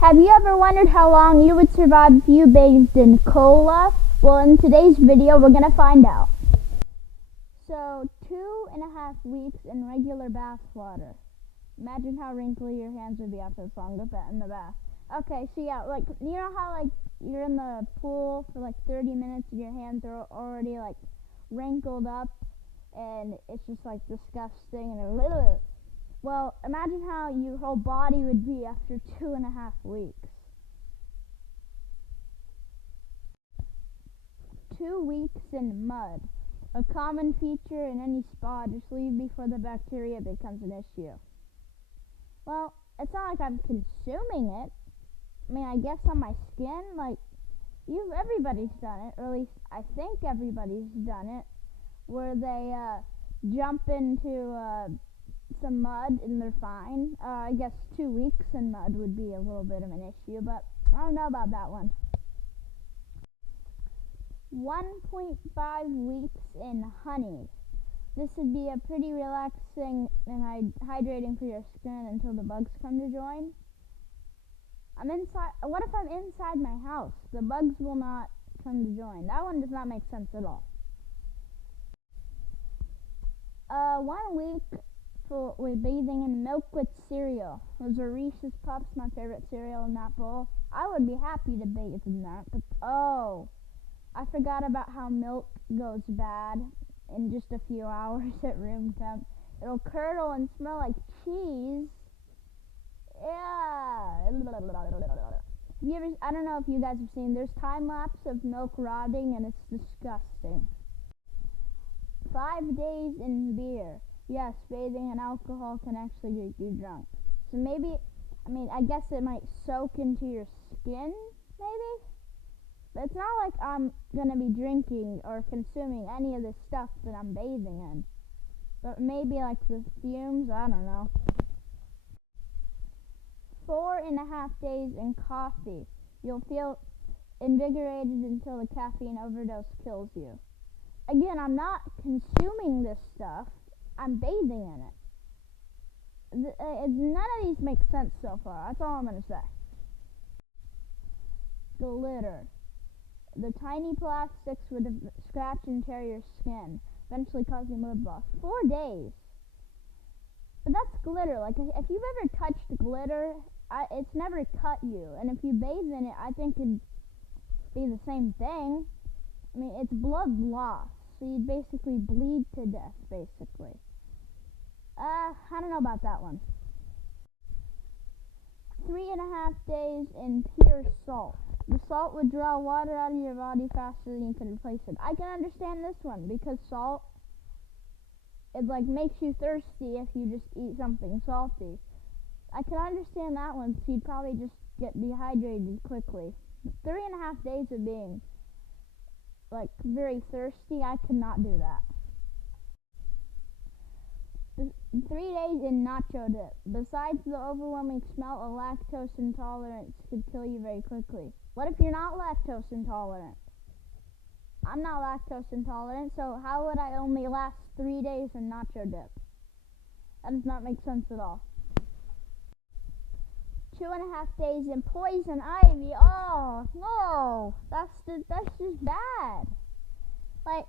Have you ever wondered how long you would survive if you bathed in cola? Well, in today's video, we're going to find out. So, 2.5 weeks in regular bath water. Imagine how wrinkly your hands would be after this long in the bath. Okay, so yeah, like, you know how, like, you're in the pool for, like, 30 minutes and your hands are already, like, wrinkled up and it's just, like, disgusting and well, imagine how your whole body would be after 2.5 weeks. 2 weeks in mud. A common feature in any spa, just leave before the bacteria becomes an issue. Well, it's not like I'm consuming it. I mean, I guess on my skin, like, everybody's done it, or at least I think everybody's done it, where they jump into some mud and they're fine. I guess 2 weeks in mud would be a little bit of an issue, but I don't know about that one. 1.5 weeks in honey. This would be a pretty relaxing and hydrating for your skin until the bugs come to join. What if I'm inside my house? The bugs will not come to join. That one does not make sense at all. 1 week with bathing in milk with cereal. Those are Reese's Puffs, my favorite cereal in that bowl. I would be happy to bathe in that, but I forgot about how milk goes bad in just a few hours at room temp. It'll curdle and smell like cheese. Yeah. I don't know if you guys have seen, there's time lapse of milk rotting and it's disgusting. 5 days in beer. Yes, bathing in alcohol can actually get you drunk. So maybe, I guess it might soak into your skin, maybe? But it's not like I'm going to be drinking or consuming any of the stuff that I'm bathing in. But maybe like the fumes, I don't know. 4.5 days in coffee. You'll feel invigorated until the caffeine overdose kills you. Again, I'm not consuming this stuff. I'm bathing in it. None of these make sense so far. That's all I'm going to say. Glitter. The tiny plastics would scratch and tear your skin, eventually causing lip loss. 4 days. But that's glitter. Like, if you've ever touched glitter, it's never cut you. And if you bathe in it, I think it'd be the same thing. It's blood loss. So you'd basically bleed to death, basically. I don't know about that one. 3.5 days in pure salt. The salt would draw water out of your body faster than you could replace it. I can understand this one, because salt, it makes you thirsty if you just eat something salty. I can understand that one, so you'd probably just get dehydrated quickly. 3.5 days of being, very thirsty, I could not do that. 3 days in nacho dip. Besides the overwhelming smell, a lactose intolerance could kill you very quickly. What if you're not lactose intolerant? I'm not lactose intolerant, so how would I only last 3 days in nacho dip? That does not make sense at all. 2.5 days in poison ivy. Oh, no. That's just bad.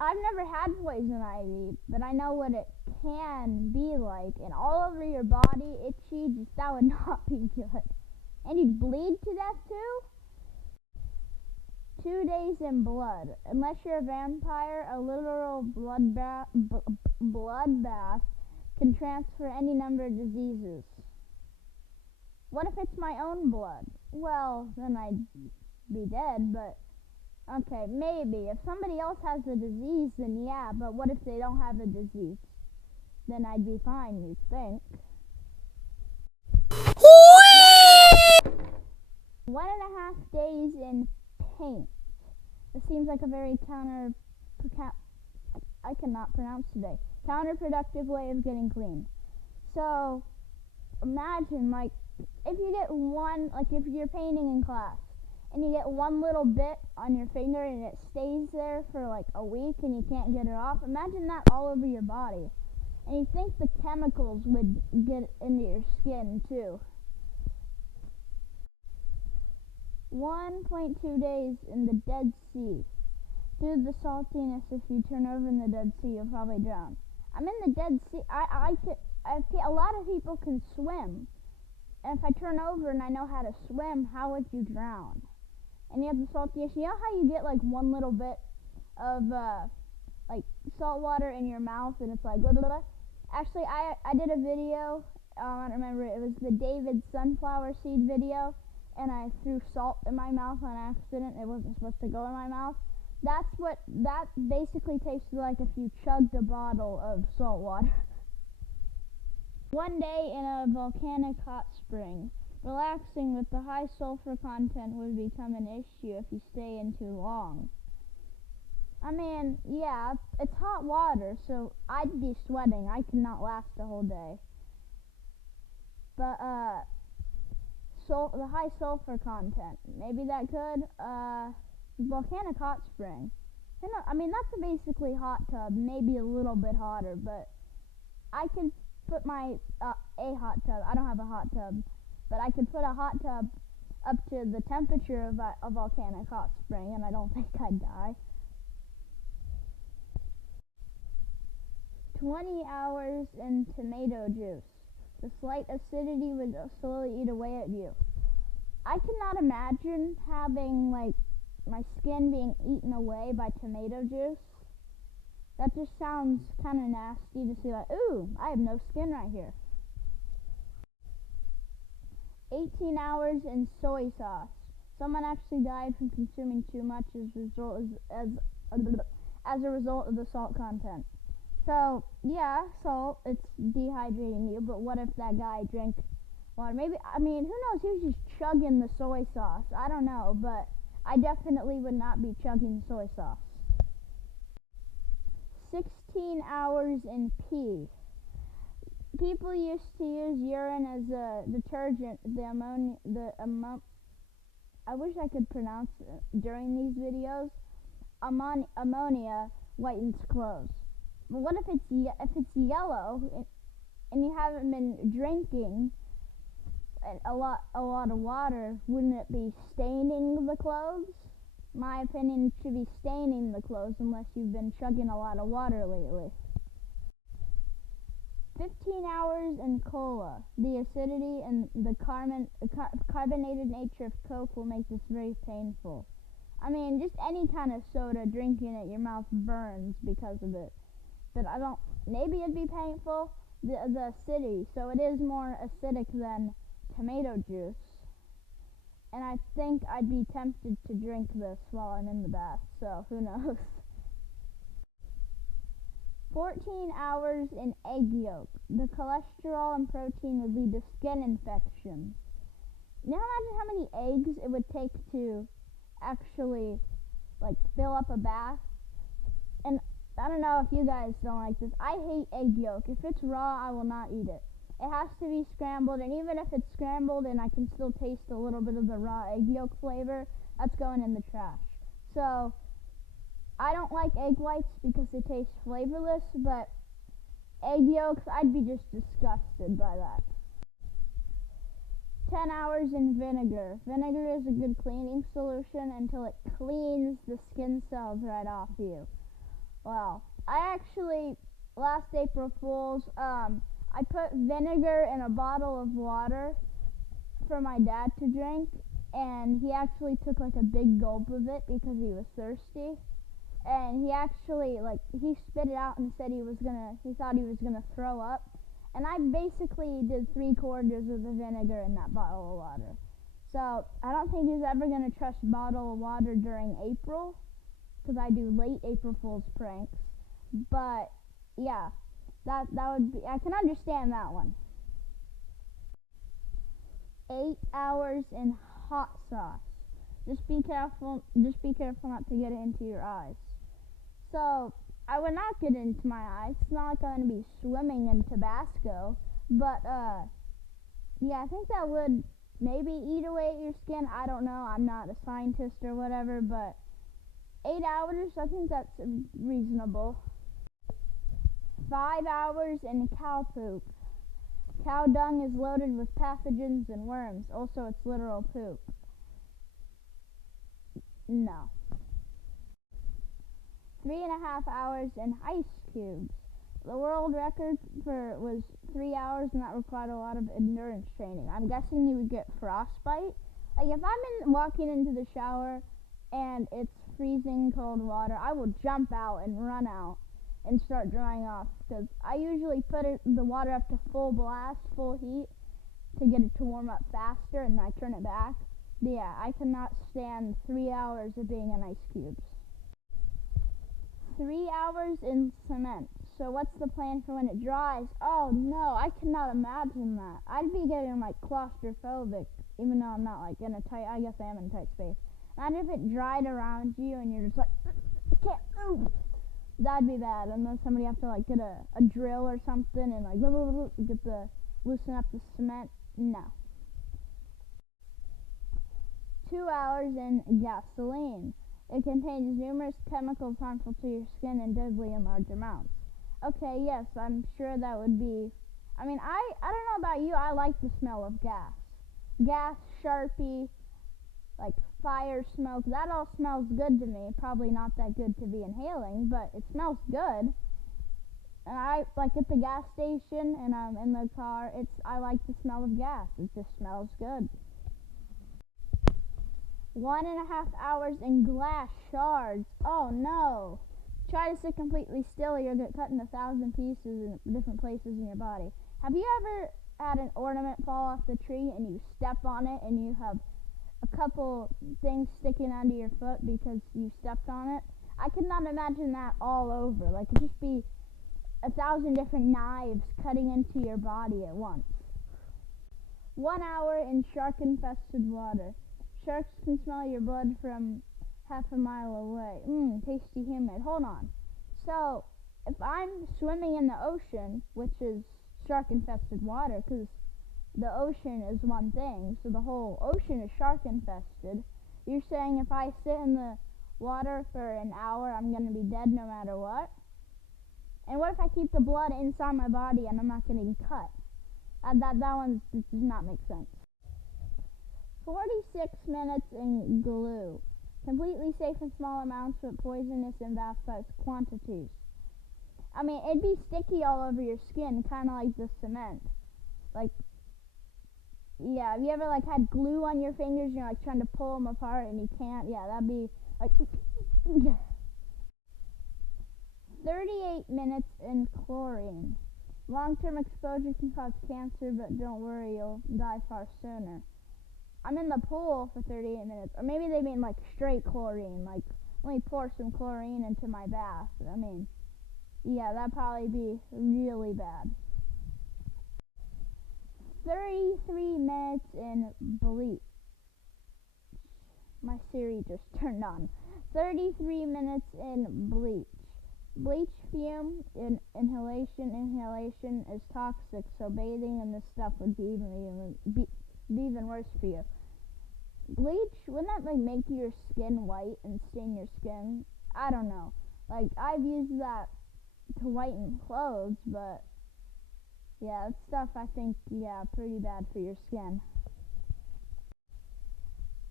I've never had poison ivy, but I know what it can be like. And all over your body, itchy, that would not be good. And you'd bleed to death too? 2 days in blood. Unless you're a vampire, a literal bloodbath can transfer any number of diseases. What if it's my own blood? Well, then I'd be dead, but okay, maybe. If somebody else has the disease, then yeah, but what if they don't have the disease? Then I'd be fine, you'd think. 1.5 days in paint. This seems like a very I cannot pronounce today. Counterproductive way of getting clean. So, imagine, if you get one, if you're painting in class, and you get one little bit on your finger and it stays there for a week and you can't get it off, imagine that all over your body. And you think the chemicals would get into your skin too. 1.2 days in the Dead Sea. Due to the saltiness, if you turn over in the Dead Sea, you'll probably drown. I'm in the Dead Sea. A lot of people can swim. And if I turn over and I know how to swim, how would you drown? And you have the saltiness. You know how you get like one little bit of like salt water in your mouth and it's like blah, blah, blah. Actually, I did a video. I don't remember. It was the David sunflower seed video, and I threw salt in my mouth on accident. It wasn't supposed to go in my mouth. That basically tasted like if you chugged a bottle of salt water. One day in a volcanic hot spring, relaxing with the high sulfur content would become an issue if you stay in too long. I mean, yeah, it's hot water, so I'd be sweating. I could not last a whole day. But, the high sulfur content, maybe that could, volcanic hot spring. I mean, that's a basically hot tub, maybe a little bit hotter, but I can put a hot tub. I don't have a hot tub, but I could put a hot tub up to the temperature of a volcanic hot spring, and I don't think I'd die. 20 hours in tomato juice. The slight acidity would slowly eat away at you. I cannot imagine having, like, my skin being eaten away by tomato juice. That just sounds kind of nasty to see, like, ooh, I have no skin right here. 18 hours in soy sauce. Someone actually died from consuming too much as a result of the salt content. So, yeah, salt, it's dehydrating you, but what if that guy drank water? Maybe, I mean, who knows, he was just chugging the soy sauce. I don't know, but I definitely would not be chugging soy sauce. 16 hours in pee. People used to use urine as a detergent. I wish I could pronounce it during these videos. Ammonia whitens clothes. But what if it's yellow and you haven't been drinking a lot of water? Wouldn't it be staining the clothes? My opinion, it should be staining the clothes unless you've been chugging a lot of water lately. 15 hours in cola. The acidity and the carbonated nature of Coke will make this very painful. I mean, just any kind of soda, drinking it, your mouth burns because of it. But maybe it'd be painful. The acidity, so it is more acidic than tomato juice. And I think I'd be tempted to drink this while I'm in the bath, so who knows. 14 hours in egg yolk. The cholesterol and protein would lead to skin infections. Now imagine how many eggs it would take to actually, like, fill up a bath. And I don't know if you guys don't like this. I hate egg yolk. If it's raw, I will not eat it. It has to be scrambled, and even if it's scrambled and I can still taste a little bit of the raw egg yolk flavor, that's going in the trash. So, I don't like egg whites because they taste flavorless, but egg yolks, I'd be just disgusted by that. 10 hours in vinegar. Vinegar is a good cleaning solution until it cleans the skin cells right off you. Well, I actually, last April Fool's, I put vinegar in a bottle of water for my dad to drink, and he actually took like a big gulp of it because he was thirsty. And he actually, he spit it out and said he thought he was gonna throw up. And I basically did 3/4 of the vinegar in that bottle of water. So, I don't think he's ever gonna trust bottle of water during April, because I do late April Fool's pranks. But, yeah, that would be, I can understand that one. 8 hours in hot sauce. Just be careful not to get it into your eyes. So, I would not get it into my eyes. It's not like I'm going to be swimming in Tabasco. But, yeah, I think that would maybe eat away at your skin. I don't know. I'm not a scientist or whatever, but 8 hours, I think that's reasonable. 5 hours in cow poop. Cow dung is loaded with pathogens and worms. Also, it's literal poop. No. 3.5 hours in ice cubes. The world record was 3 hours, and that required a lot of endurance training. I'm guessing you would get frostbite. Like, if I'm walking into the shower and it's freezing cold water, I will jump out and run out and start drying off, because I usually put the water up to full blast, full heat, to get it to warm up faster, and I turn it back. But yeah, I cannot stand 3 hours of being in ice cubes. 3 hours in cement. So what's the plan for when it dries? Oh no, I cannot imagine that. I'd be getting like claustrophobic, even though I'm not like in a tight, I guess I am in a tight space. Imagine if it dried around you and you're just like, I can't move. That'd be bad. And then somebody have to like get a drill or something and like loosen up the cement. No. 2 hours in gasoline. It contains numerous chemicals harmful to your skin and deadly in large amounts. Okay, yes, I'm sure that would be, I don't know about you, I like the smell of gas. Gas, Sharpie, like fire, smoke, that all smells good to me. Probably not that good to be inhaling, but it smells good. And I, like at the gas station and I'm in the car, I like the smell of gas. It just smells good. 1.5 hours in glass shards. Oh no. Try to sit completely still or you'll get cut in 1,000 pieces in different places in your body. Have you ever had an ornament fall off the tree and you step on it and you have a couple things sticking onto your foot because you stepped on it? I could not imagine that all over. Like, it'd just be 1,000 different knives cutting into your body at once. 1 hour in shark-infested water. Sharks can smell your blood from half a mile away. Tasty humid. Hold on. So, if I'm swimming in the ocean, which is shark-infested water, because the ocean is one thing, so the whole ocean is shark-infested, you're saying if I sit in the water for an hour, I'm going to be dead no matter what? And what if I keep the blood inside my body and I'm not getting cut? That one does not make sense. 46 minutes in glue. Completely safe in small amounts, but poisonous in vast quantities. I mean, it'd be sticky all over your skin, kind of like the cement. Like, yeah, have you ever like had glue on your fingers and you're like trying to pull them apart and you can't? Yeah, that'd be like 38 minutes in chlorine. Long-term exposure can cause cancer, but don't worry, you'll die far sooner. I'm in the pool for 38 minutes. Or maybe they mean like straight chlorine. Like, let me pour some chlorine into my bath. I mean, yeah, that'd probably be really bad. 33 minutes in bleach. My Siri just turned on. 33 minutes in bleach. Bleach fume in inhalation is toxic, so bathing in this stuff would be even worse for you. Bleach, wouldn't that like make your skin white and stain your skin? I don't know. Like, I've used that to whiten clothes, but yeah, that stuff I think, yeah, pretty bad for your skin.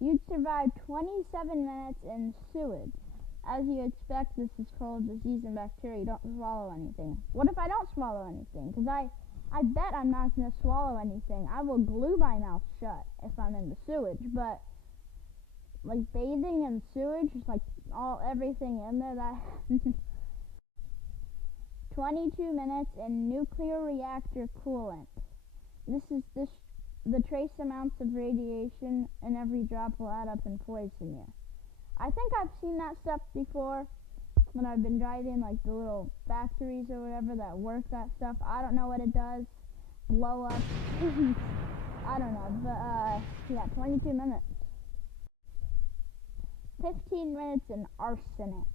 You'd survive 27 minutes in sewage. As you expect, this is full of disease and bacteria. You don't swallow anything. What if I don't swallow anything? Because I bet I'm not going to swallow anything. I will glue my mouth shut if I'm in the sewage, but like bathing in sewage, just like everything in there, that 22 minutes in nuclear reactor coolant. The trace amounts of radiation in every drop will add up and poison you. I think I've seen that stuff before when I've been driving, like the little factories or whatever that work that stuff. I don't know what it does. Blow up. I don't know, but yeah, 22 minutes. 15 minutes in arsenic.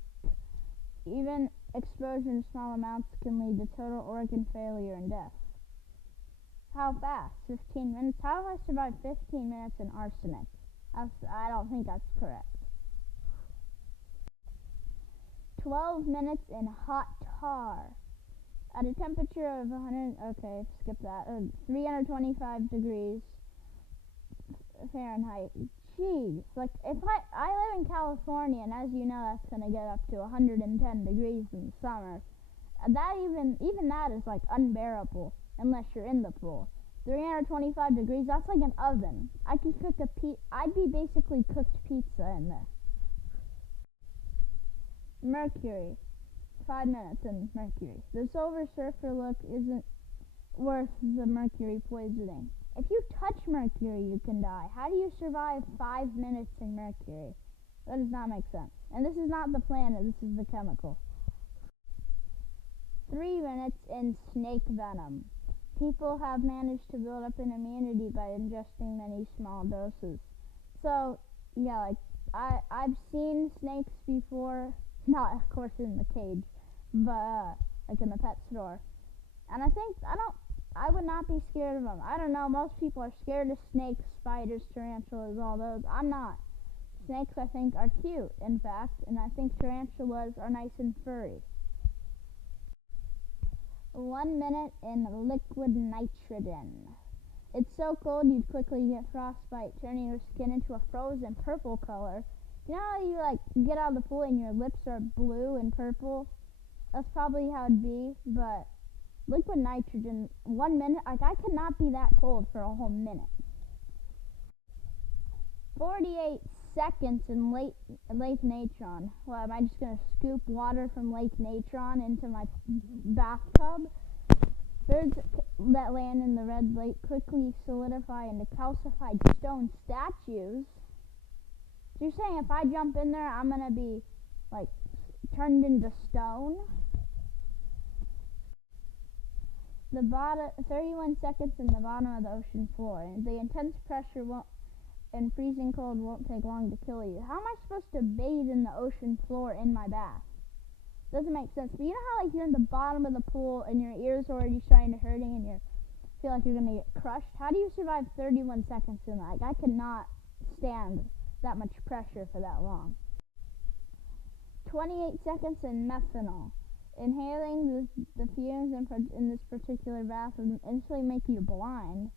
Even exposure in small amounts can lead to total organ failure and death. How fast? 15 minutes? How have I survived 15 minutes in arsenic? I don't think that's correct. 12 minutes in hot tar. At a temperature of 325 degrees, Fahrenheit. Jeez, like if I live in California, and as you know, that's gonna get up to 110 degrees in the summer. That even that is like unbearable unless you're in the pool. 325 degrees, that's like an oven. I could cook I'd be basically cooked pizza in there. Mercury. 5 minutes in mercury. The Silver Surfer look isn't worth the mercury poisoning. If you touch mercury, you can die. How do you survive 5 minutes in mercury? That does not make sense. And this is not the planet, this is the chemical. 3 minutes in snake venom. People have managed to build up an immunity by ingesting many small doses. So, yeah, like, I've seen snakes before, not, of course, in the cage, but, like, in the pet store. And I would not be scared of them. I don't know, most people are scared of snakes, spiders, tarantulas, all those. I'm not. Snakes, I think, are cute, in fact, and I think tarantulas are nice and furry. 1 minute in liquid nitrogen. It's so cold you'd quickly get frostbite, turning your skin into a frozen purple color. You know how you like get out of the pool and your lips are blue and purple? That's probably how it'd be, but liquid nitrogen, 1 minute, like I could not be that cold for a whole minute. 48 seconds in Lake Natron. Well, am I just going to scoop water from Lake Natron into my bathtub? Birds that land in the Red Lake quickly solidify into calcified stone statues. So you're saying if I jump in there, I'm going to be, like, turned into stone? 31 seconds in the bottom of the ocean floor. And the intense pressure and freezing cold won't take long to kill you. How am I supposed to bathe in the ocean floor in my bath? Doesn't make sense. But you know how like you're in the bottom of the pool and your ears already starting to hurting and you feel like you're gonna get crushed? How do you survive 31 seconds in that? Like I could not stand that much pressure for that long. 28 seconds in methanol. Inhaling the fumes in this particular bath would instantly make you blind.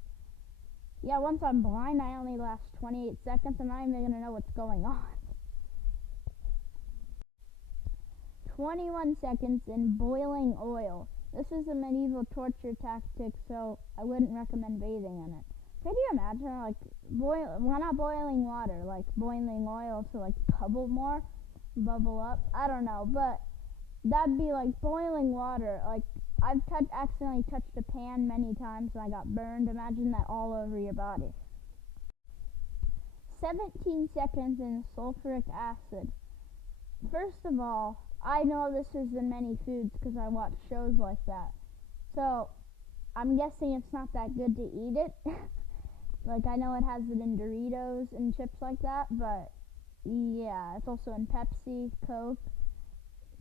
Yeah, once I'm blind, I only last 28 seconds. I'm not even going to know what's going on. 21 seconds in boiling oil. This is a medieval torture tactic, so I wouldn't recommend bathing in it. Could you imagine, like, not boiling water, like boiling oil to, like, bubble up? I don't know, but that'd be like boiling water, like, I've accidentally touched a pan many times and I got burned. Imagine that all over your body. 17 seconds in sulfuric acid. First of all, I know this is in many foods because I watch shows like that. So, I'm guessing it's not that good to eat it. Like, I know it has it in Doritos and chips like that, but yeah, it's also in Pepsi, Coke.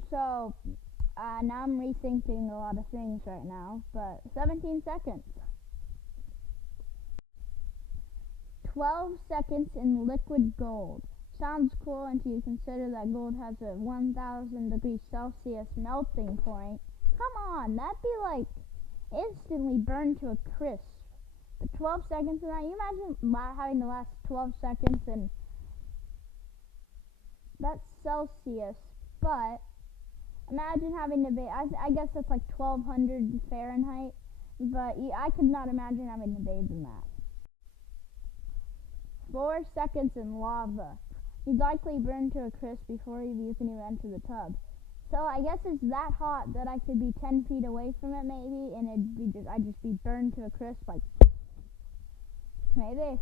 So, now I'm rethinking a lot of things right now, but 17 seconds. 12 seconds in liquid gold. Sounds cool until you consider that gold has a 1000 degrees Celsius melting point. Come on, that'd be like instantly burned to a crisp. But 12 seconds in that, you imagine having to last 12 seconds and that's Celsius, but imagine having to bathe. I guess that's like 1200 Fahrenheit, but I could not imagine having to bathe in that. 4 seconds in lava. You'd likely burn to a crisp before you can even enter the tub. So I guess it's that hot that I could be 10 feet away from it maybe, and I'd just be burned to a crisp, like, maybe.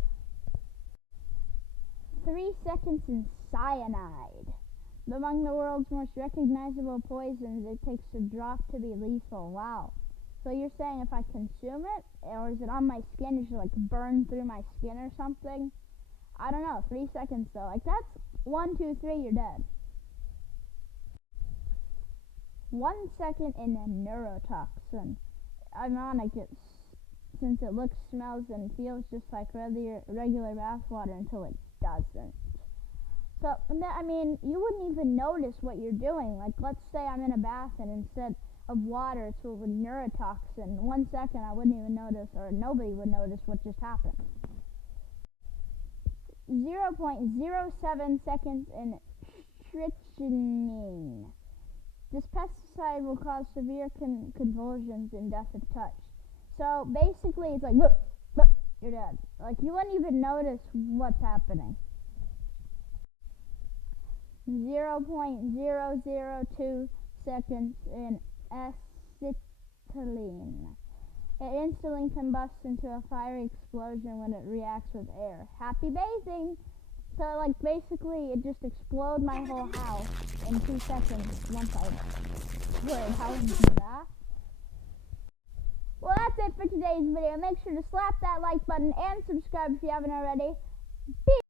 3 seconds in cyanide. Among the world's most recognizable poisons, it takes a drop to be lethal. Wow. So you're saying if I consume it, or is it on my skin, it should like burn through my skin or something? I don't know. 3 seconds though. Like that's 1, 2, 3, you're dead. 1 second in a neurotoxin. Ironic, since it looks, smells, and feels just like regular bath water until it doesn't. So, I mean, you wouldn't even notice what you're doing. Like, let's say I'm in a bath and instead of water, it's filled with neurotoxin. 1 second, I wouldn't even notice, or nobody would notice what just happened. 0.07 seconds in strychnine. This pesticide will cause severe convulsions and death if touched. So basically, it's like, whoop, whoop, you're dead. Like, you wouldn't even notice what's happening. 0.002 seconds in acetylene. It instantly combusts into a fiery explosion when it reacts with air. Happy bathing! So, like, basically, it just exploded my whole house in 2 seconds once I played. How did you do that? Well, that's it for today's video. Make sure to slap that like button and subscribe if you haven't already. Peace!